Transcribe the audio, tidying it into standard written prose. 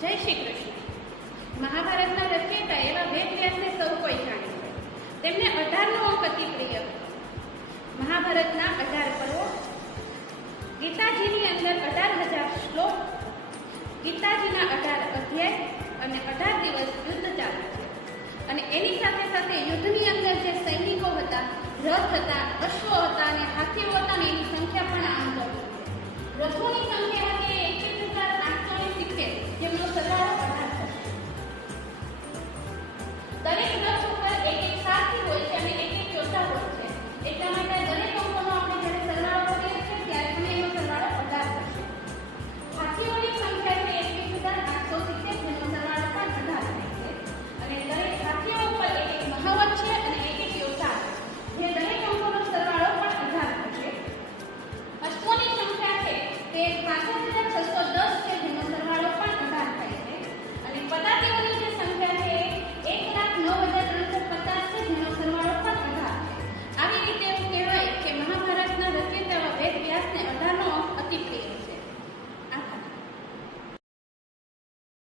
જય શ્રી કૃષ્ણ. મહાભારતના રચયિતા એવા વેદવ્યાસને સૌ કોઈ જાણે છે. તેમને 18નો અંક અતિ પ્રિય હતો. મહાભારતના 18 પર્વો, ગીતાજીની અંદર 18,000 શ્લોક, ગીતાજીના 18 અધ્યાય અને 18 દિવસ યુદ્ધ ચાલે છે. અને એની સાથે સાથે યુદ્ધની અંદર જે સૈનિકો હતા, રથ હતા, અશ્વો હતા અને હાથીઓ હતા, એની સંખ્યા પણ આમ કરી છે. રથોની સંખ્યા